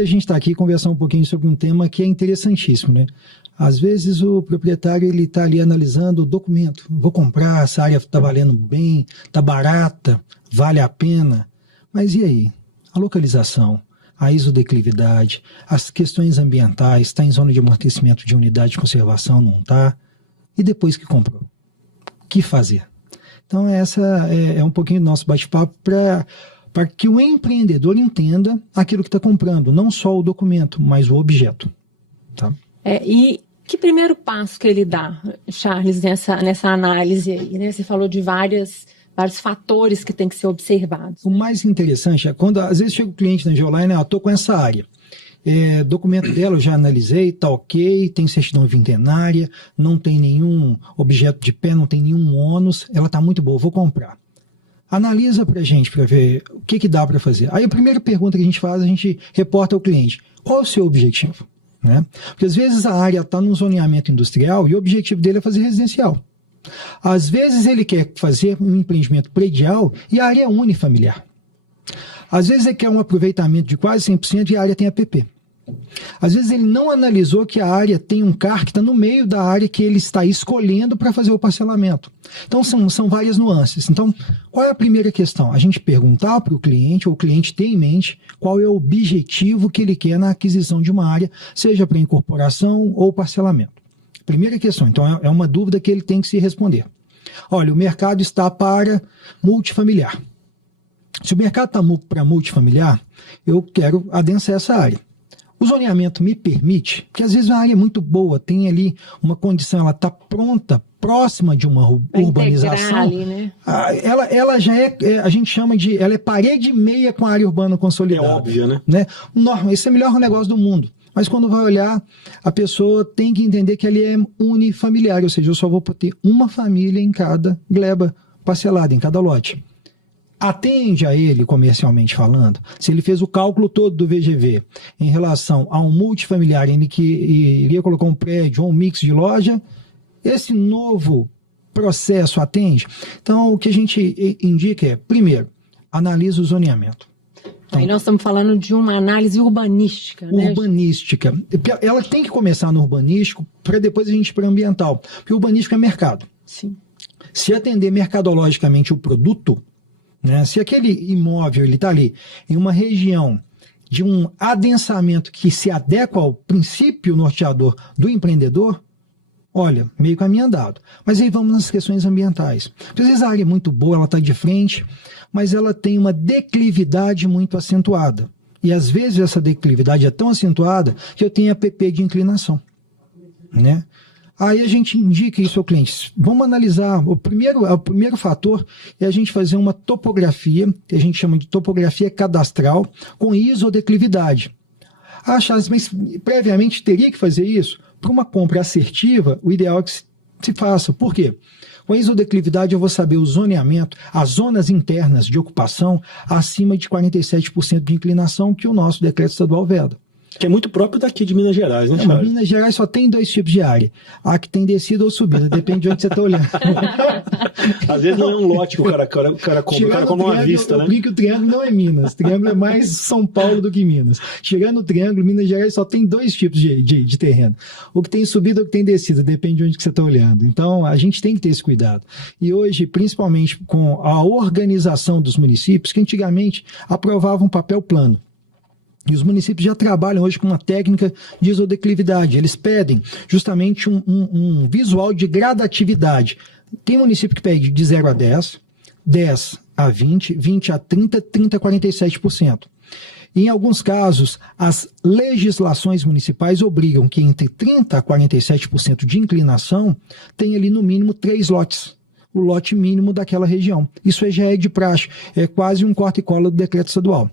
A gente está aqui conversando um pouquinho sobre um tema que é interessantíssimo, né? Às vezes o proprietário ele está ali analisando o documento. Vou comprar, essa área está valendo bem, está barata, vale a pena. Mas e aí? A localização, a isodeclividade, as questões ambientais, está em zona de amortecimento de unidade de conservação, não está? E depois que comprou? O que fazer? Então essa é um pouquinho do nosso bate-papo para que o empreendedor entenda aquilo que está comprando, não só o documento, mas o objeto. Tá? E que primeiro passo que ele dá, Charles, nessa análise aí, né? Você falou de vários fatores que tem que ser observados. O mais interessante é quando, às vezes, chega o cliente na Geoline, eu estou com essa área. Documento dela eu já analisei, está ok, tem certidão vintenária, não tem nenhum objeto de pé, não tem nenhum ônus, ela está muito boa, vou comprar. Analisa para a gente, para ver o que dá para fazer. Aí a primeira pergunta que a gente faz, a gente reporta ao cliente, qual é o seu objetivo? Né? Porque às vezes a área está num zoneamento industrial e o objetivo dele é fazer residencial. Às vezes ele quer fazer um empreendimento predial e a área é unifamiliar. Às vezes ele quer um aproveitamento de quase 100% e a área tem APP. Às vezes ele não analisou que a área tem um CAR que está no meio da área que ele está escolhendo para fazer o parcelamento. Então são várias nuances. Então, qual é a primeira questão? A gente perguntar para o cliente, ou o cliente ter em mente qual é o objetivo que ele quer na aquisição de uma área, seja para incorporação ou parcelamento. Primeira questão, então é uma dúvida que ele tem que se responder. Olha, o mercado está para multifamiliar. Se o mercado está para multifamiliar, eu quero adensar essa área. O zoneamento me permite, porque às vezes a área é muito boa, tem ali uma condição, ela está pronta, próxima de uma urbanização. Ali, né? Ela já a gente chama de, ela é parede e meia com a área urbana consolidada. É óbvio, né? Esse é o melhor negócio do mundo. Mas quando vai olhar, a pessoa tem que entender que ele é unifamiliar, ou seja, eu só vou ter uma família em cada gleba parcelada, em cada lote. Atende a ele, comercialmente falando, se ele fez o cálculo todo do VGV em relação a um multifamiliar em que iria colocar um prédio ou um mix de loja, esse novo processo atende? Então, o que a gente indica é, primeiro, analisa o zoneamento. Então, aí nós estamos falando de uma análise urbanística. Urbanística. Né? Ela tem que começar no urbanístico para depois a gente ir para o ambiental. Porque o urbanístico é mercado. Sim. Se atender mercadologicamente o produto, né, se aquele imóvel está ali em uma região de um adensamento que se adequa ao princípio norteador do empreendedor, olha, meio caminho andado. Mas aí vamos nas questões ambientais. Às vezes a área é muito boa, ela está de frente, mas ela tem uma declividade muito acentuada. E às vezes essa declividade é tão acentuada que eu tenho APP de inclinação. Né? Aí a gente indica isso ao cliente. Vamos analisar. O primeiro fator é a gente fazer uma topografia, que a gente chama de topografia cadastral, com isodeclividade. Charles, mas previamente teria que fazer isso? Para uma compra assertiva, o ideal é que se faça. Por quê? Com a isodeclividade eu vou saber o zoneamento, as zonas internas de ocupação acima de 47% de inclinação que o nosso decreto estadual veda. Que é muito próprio daqui de Minas Gerais, né, Charles? Minas Gerais só tem 2 tipos de área. A que tem descida ou subida, depende de onde você está olhando. Às vezes não é um lote que o cara compra, o cara compra uma vista, né? Eu brinco que o triângulo não é Minas. O triângulo é mais São Paulo do que Minas. Chegando no triângulo, Minas Gerais só tem 2 tipos de terreno. O que tem subida ou o que tem descida, depende de onde que você está olhando. Então, a gente tem que ter esse cuidado. E hoje, principalmente com a organização dos municípios, que antigamente aprovavam um papel plano. E os municípios já trabalham hoje com uma técnica de isodeclividade. Eles pedem justamente um visual de gradatividade. Tem município que pede de 0 a 10, 10 a 20, 20 a 30, 30 a 47%. E em alguns casos, as legislações municipais obrigam que entre 30 a 47% de inclinação tenha ali no mínimo 3 lotes. O lote mínimo daquela região. Isso já é de praxe. É quase um corta e cola do decreto estadual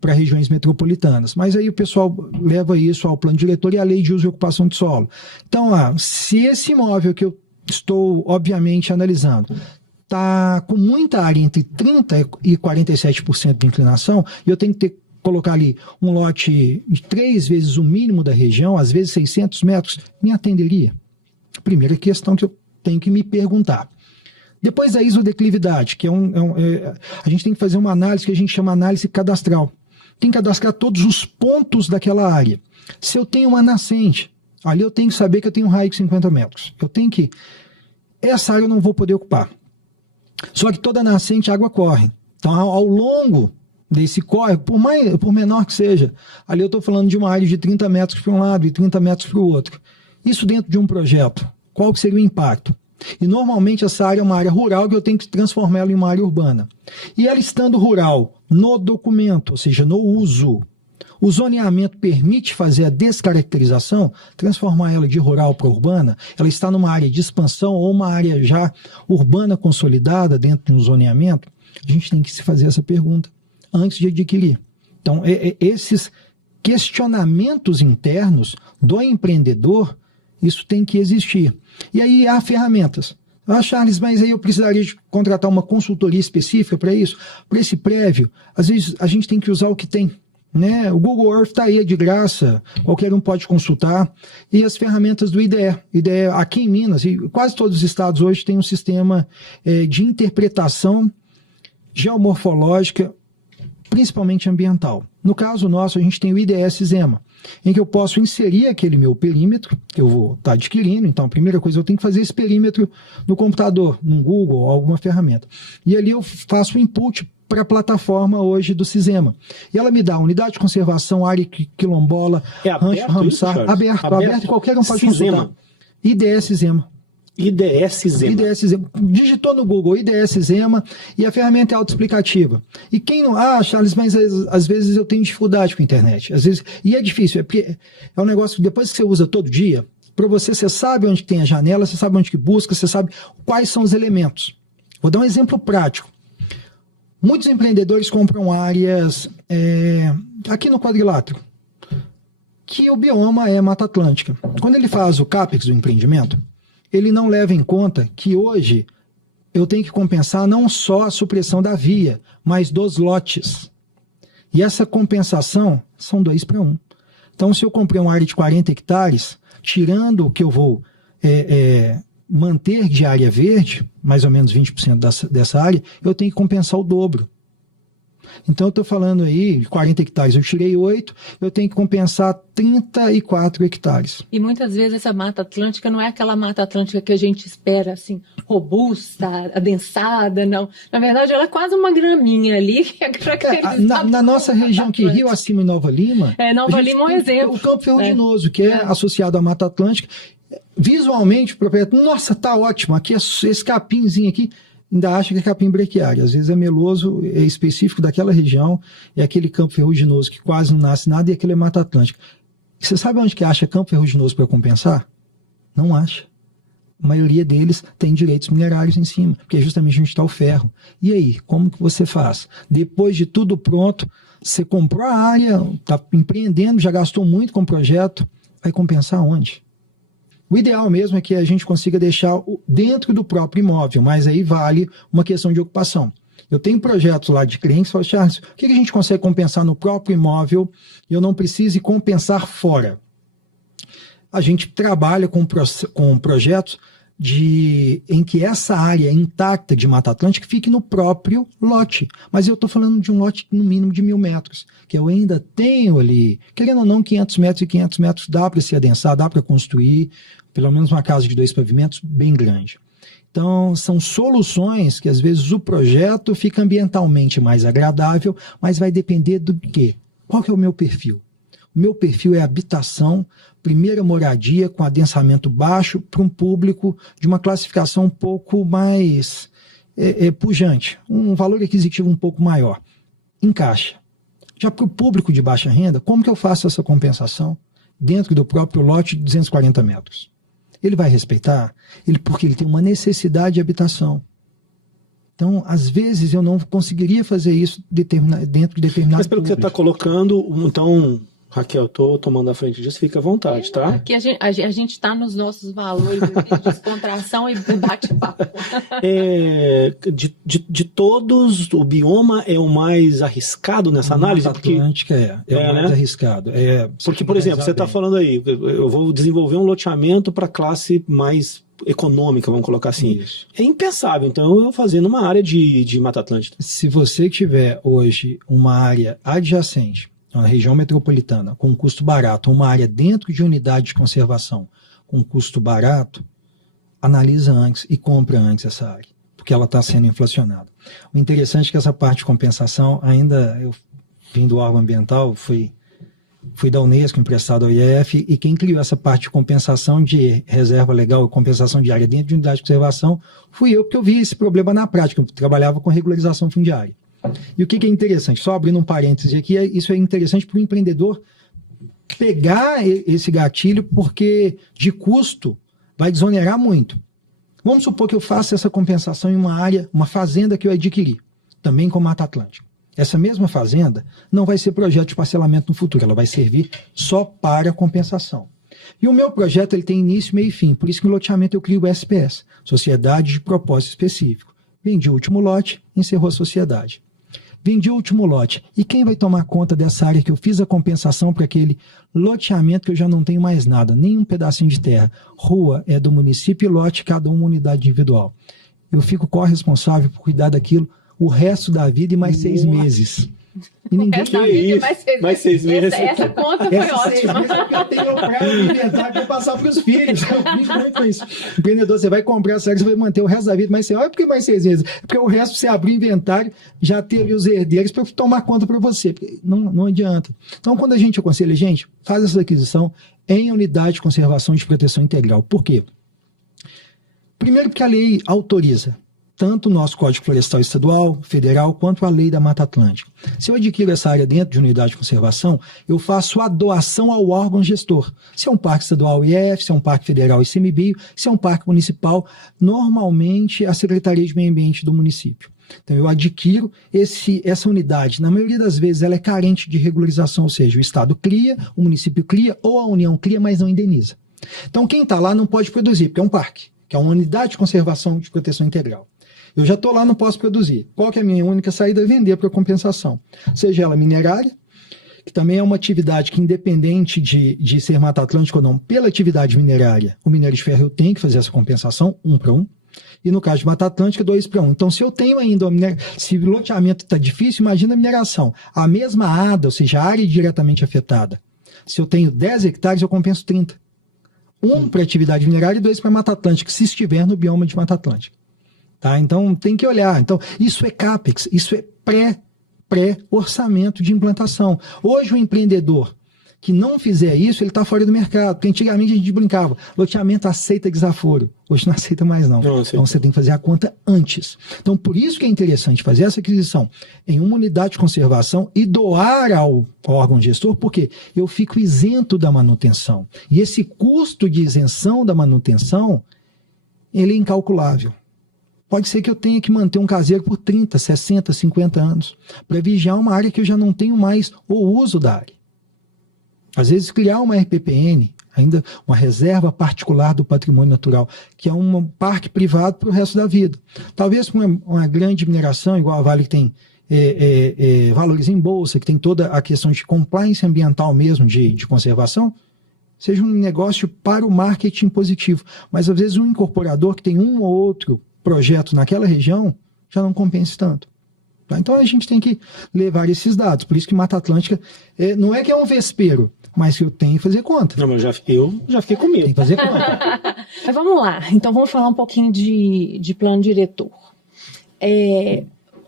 para regiões metropolitanas. Mas aí o pessoal leva isso ao plano diretor e à lei de uso e ocupação de solo. Então, se esse imóvel que eu estou, obviamente, analisando está com muita área entre 30% e 47% de inclinação, e eu tenho que colocar ali um lote de 3 vezes o mínimo da região, às vezes 600 metros, me atenderia? Primeira questão que eu tenho que me perguntar. Depois a isodeclividade, que a gente tem que fazer uma análise que a gente chama análise cadastral. tem que cadastrar todos os pontos daquela área. Se eu tenho uma nascente, ali eu tenho que saber que eu tenho um raio de 50 metros. Eu tenho que... Essa área eu não vou poder ocupar. Só que toda nascente a água corre. Então, ao longo desse córrego, por menor que seja, ali eu estou falando de uma área de 30 metros para um lado e 30 metros para o outro. Isso dentro de um projeto, qual que seria o impacto? E normalmente essa área é uma área rural que eu tenho que transformar ela em uma área urbana. E ela estando rural no documento, ou seja, no uso, o zoneamento permite fazer a descaracterização, transformar ela de rural para urbana, ela está numa área de expansão ou uma área já urbana consolidada dentro de um zoneamento, a gente tem que se fazer essa pergunta antes de adquirir. Então, esses questionamentos internos do empreendedor, isso tem que existir. E aí há ferramentas. Ah, Charles, mas aí eu precisaria de contratar uma consultoria específica para isso? Para esse prévio, às vezes a gente tem que usar o que tem. Né? O Google Earth está aí de graça, qualquer um pode consultar. E as ferramentas do IDE. IDE aqui em Minas, e quase todos os estados hoje têm um sistema de interpretação geomorfológica, principalmente ambiental. No caso nosso, a gente tem o IDS-ZEMA, em que eu posso inserir aquele meu perímetro, que eu vou estar adquirindo. Então, a primeira coisa, eu tenho que fazer esse perímetro no computador, no Google, ou alguma ferramenta. E ali eu faço o input para a plataforma hoje do CISEMA. E ela me dá unidade de conservação, área quilombola, rancho Ramsar, aberto, qualquer um pode consultar. IDS-ZEMA. IDS-ZEMA. IDS-ZEMA. Digitou no Google IDS-ZEMA e a ferramenta é autoexplicativa. E quem não... Ah, Charles, mas às vezes eu tenho dificuldade com a internet. Às vezes... E é difícil, porque é um negócio que depois que você usa todo dia, para você sabe onde tem a janela, você sabe onde que busca, você sabe quais são os elementos. Vou dar um exemplo prático. Muitos empreendedores compram áreas aqui no quadrilátero, que o bioma é Mata Atlântica. Quando ele faz o CAPEX do empreendimento, ele não leva em conta que hoje eu tenho que compensar não só a supressão da via, mas dos lotes. E essa compensação são 2-1. Então, se eu comprei uma área de 40 hectares, tirando o que eu vou manter de área verde, mais ou menos 20% dessa área, eu tenho que compensar o dobro. Então, eu estou falando aí, de 40 hectares, eu tirei 8, eu tenho que compensar 34 hectares. E muitas vezes essa Mata Atlântica não é aquela Mata Atlântica que a gente espera, assim, robusta, adensada, não. Na verdade, ela é quase uma graminha ali, que é caracterizada. Na nossa região aqui, Rio Acima e Nova Lima... Nova Lima é um exemplo. O Campo Ferruginoso, que é associado à Mata Atlântica. Visualmente, o proprietário, nossa, tá ótimo, aqui esse capinzinho aqui... ainda acha que é capim brequiário. Às vezes é meloso, é específico daquela região, é aquele campo ferruginoso que quase não nasce nada e aquele é Mata Atlântica. E você sabe onde que acha campo ferruginoso para compensar? Não acha. A maioria deles tem direitos minerários em cima, porque é justamente onde está o ferro. E aí, como que você faz? Depois de tudo pronto, você comprou a área, está empreendendo, já gastou muito com o projeto, vai compensar onde? O ideal mesmo é que a gente consiga deixar dentro do próprio imóvel, mas aí vale uma questão de ocupação. Eu tenho projetos lá de clientes que falam, Charles, o que a gente consegue compensar no próprio imóvel e eu não precise compensar fora? A gente trabalha com projetos em que essa área intacta de Mata Atlântica fique no próprio lote. Mas eu estou falando de um lote no mínimo de 1.000 metros, que eu ainda tenho ali, querendo ou não, 500 metros e 500 metros dá para se adensar, dá para construir, pelo menos uma casa de 2 pavimentos bem grande. Então, são soluções que às vezes o projeto fica ambientalmente mais agradável, mas vai depender do quê? Qual que é o meu perfil? O meu perfil é habitação, primeira moradia com adensamento baixo para um público de uma classificação um pouco mais pujante, um valor aquisitivo um pouco maior. Encaixa. Já para o público de baixa renda, como que eu faço essa compensação dentro do próprio lote de 240 metros? Ele vai respeitar? Porque ele tem uma necessidade de habitação. Então, às vezes, eu não conseguiria fazer isso dentro de determinado Mas pelo público. que você está colocando, então... Raquel, estou tomando a frente disso, fica à vontade, tá? Aqui a gente está nos nossos valores de descontração e bate-papo. De todos, o bioma é o mais arriscado nessa análise? Mata Atlântica é o mais arriscado. Porque, por exemplo, você está falando aí, eu vou desenvolver um loteamento para classe mais econômica, vamos colocar assim. Isso. É impensável, então, eu fazendo uma área de Mata Atlântica. Se você tiver hoje uma área adjacente na região metropolitana, com um custo barato, uma área dentro de unidade de conservação com um custo barato, analisa antes e compra antes essa área, porque ela está sendo inflacionada. O interessante é que essa parte de compensação, ainda eu vim do órgão ambiental, fui da Unesco, emprestado ao IEF, e quem criou essa parte de compensação de reserva legal e compensação de área dentro de unidade de conservação fui eu, porque eu vi esse problema na prática, eu trabalhava com regularização fundiária. E o que é interessante, só abrindo um parêntese aqui, isso é interessante para o empreendedor pegar esse gatilho, porque de custo vai desonerar muito. Vamos supor que eu faça essa compensação em uma área, uma fazenda que eu adquiri, também com Mata Atlântica. Essa mesma fazenda não vai ser projeto de parcelamento no futuro, ela vai servir só para compensação. E o meu projeto ele tem início, meio e fim, por isso que no loteamento eu crio o SPS, Sociedade de Propósito Específico. Vendi o último lote, encerrou a sociedade. Vendi o último lote. E quem vai tomar conta dessa área que eu fiz a compensação para aquele loteamento que eu já não tenho mais nada, nem um pedacinho de terra? Rua é do município e lote, cada uma unidade individual. Eu fico corresponsável por cuidar daquilo o resto da vida e mais 6 meses. E ninguém quer isso. Mais 6 meses. Essa conta foi ótima. Eu tenho prazo de inventário para passar para os filhos. Eu brinco muito com isso. Empreendedor, você vai comprar essa área, você vai manter o resto da vida, mas você olha porque mais 6 meses. Porque o resto, você abrir o inventário, já ter ali os herdeiros para tomar conta para você. Porque não adianta. Então, quando a gente aconselha, gente, faz essa aquisição em unidade de conservação de proteção integral. Por quê? Primeiro porque a lei autoriza tanto o nosso Código Florestal Estadual, Federal, quanto a Lei da Mata Atlântica. Se eu adquiro essa área dentro de unidade de conservação, eu faço a doação ao órgão gestor. Se é um parque estadual, IF, se é um parque federal, ICMBio, se é um parque municipal, normalmente a Secretaria de Meio Ambiente do município. Então eu adquiro essa unidade. Na maioria das vezes ela é carente de regularização, ou seja, o Estado cria, o município cria, ou a União cria, mas não indeniza. Então quem está lá não pode produzir, porque é um parque, que é uma unidade de conservação de proteção integral. Eu já estou lá, não posso produzir. Qual que é a minha única saída? Vender para compensação. Seja ela minerária, que também é uma atividade que, independente de ser Mata Atlântica ou não, pela atividade minerária, o minério de ferro eu tenho que fazer essa compensação, 1 para 1. E no caso de Mata Atlântica, 2 para 1. Então, se eu tenho ainda se o loteamento está difícil, imagina a mineração. A mesma ADA, ou seja, a área diretamente afetada. Se eu tenho 10 hectares, eu compenso 30. 1 para atividade minerária e 2 para Mata Atlântica, se estiver no bioma de Mata Atlântica. Tá? Então, tem que olhar. Então, isso é CAPEX, isso é pré-orçamento de implantação. Hoje, o empreendedor que não fizer isso, ele está fora do mercado. Porque antigamente a gente brincava, loteamento aceita desaforo. Hoje não aceita mais, não. Então, você tem que fazer a conta antes. Então, por isso que é interessante fazer essa aquisição em uma unidade de conservação e doar ao órgão gestor, porque eu fico isento da manutenção. E esse custo de isenção da manutenção, ele é incalculável. Pode ser que eu tenha que manter um caseiro por 30, 60, 50 anos para vigiar uma área que eu já não tenho mais o uso da área. Às vezes criar uma RPPN, ainda uma reserva particular do patrimônio natural, que é um parque privado para o resto da vida. Talvez com uma grande mineração, igual a Vale que tem valores em bolsa, que tem toda a questão de compliance ambiental mesmo, de conservação, seja um negócio para o marketing positivo. Mas às vezes um incorporador que tem um ou outro projeto naquela região já não compensa tanto. Tá? Então a gente tem que levar esses dados. Por isso que Mata Atlântica não é que é um vespeiro, mas que eu tenho que fazer conta. Não, mas eu já fiquei com medo. Tem que fazer conta. Mas vamos lá. Então vamos falar um pouquinho de plano diretor.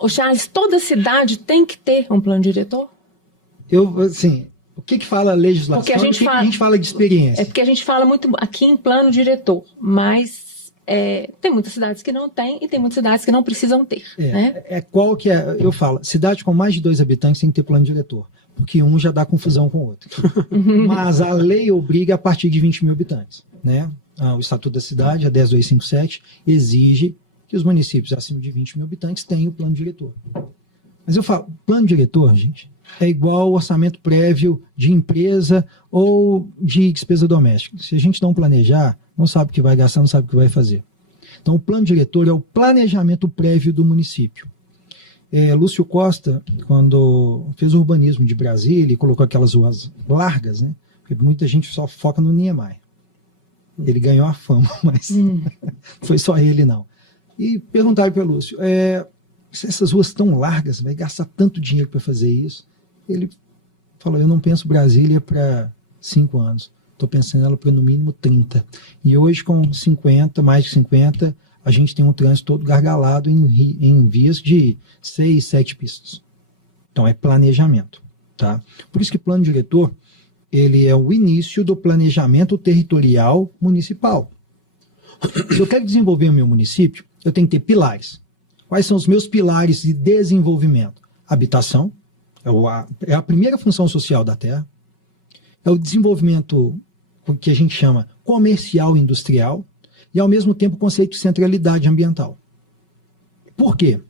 O Charles, toda cidade tem que ter um plano diretor? Assim, o que fala a legislação? Porque a gente fala de experiência? É porque a gente fala muito aqui em plano diretor, mas tem muitas cidades que não tem e tem muitas cidades que não precisam ter. Qual que é? Eu falo, cidade com mais de 2 habitantes tem que ter plano diretor, porque um já dá confusão com o outro. Mas a lei obriga a partir de 20 mil habitantes. Né? O Estatuto da Cidade, a 10257, exige que os municípios acima de 20 mil habitantes tenham o plano diretor. Mas eu falo, plano diretor, gente, é igual ao orçamento prévio de empresa ou de despesa doméstica. Se a gente não planejar, não sabe o que vai gastar, não sabe o que vai fazer. Então, o plano diretor é o planejamento prévio do município. Lúcio Costa, quando fez o urbanismo de Brasília e colocou aquelas ruas largas, né? Porque muita gente só foca no Niemeyer. Ele ganhou a fama, mas não foi só ele, não. E perguntaram para o Lúcio, se essas ruas tão largas, vai gastar tanto dinheiro para fazer isso? Ele falou, eu não penso Brasília para 5 anos, estou pensando ela para no mínimo 30. E hoje com 50, mais de 50, a gente tem um trânsito todo gargalado em vias de 6, 7 pistas. Então é planejamento. Tá? Por isso que plano diretor, ele é o início do planejamento territorial municipal. Se eu quero desenvolver o meu município, eu tenho que ter pilares. Quais são os meus pilares de desenvolvimento? Habitação, é a primeira função social da terra. É o desenvolvimento que a gente chama comercial e industrial, e ao mesmo tempo o conceito de centralidade ambiental. Por quê?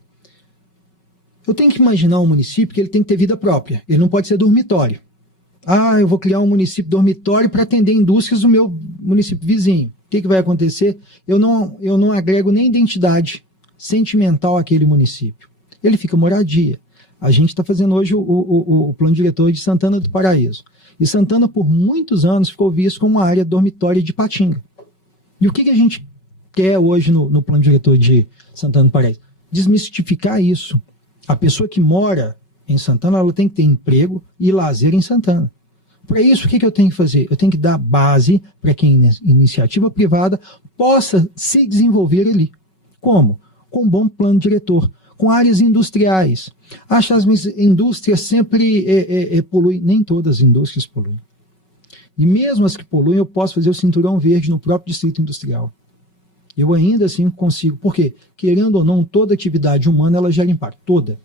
Eu tenho que imaginar um município que ele tem que ter vida própria, ele não pode ser dormitório. Eu vou criar um município dormitório para atender indústrias do meu município vizinho. O que vai acontecer? Eu não agrego nem identidade sentimental àquele município. Ele fica moradia. A gente está fazendo hoje o plano diretor de Santana do Paraíso. E Santana, por muitos anos, ficou visto como uma área dormitória de Patinga. E o que a gente quer hoje no plano diretor de Santana do Paraíso? Desmistificar isso. A pessoa que mora em Santana, ela tem que ter emprego e lazer em Santana. Para isso, o que eu tenho que fazer? Eu tenho que dar base para que a iniciativa privada possa se desenvolver ali. Como? Com um bom plano diretor, com áreas industriais. Acho que as indústrias sempre poluem, nem todas as indústrias poluem. E mesmo as que poluem, eu posso fazer o cinturão verde no próprio distrito industrial. Eu ainda assim consigo, porque, querendo ou não, toda atividade humana ela gera impacto, toda.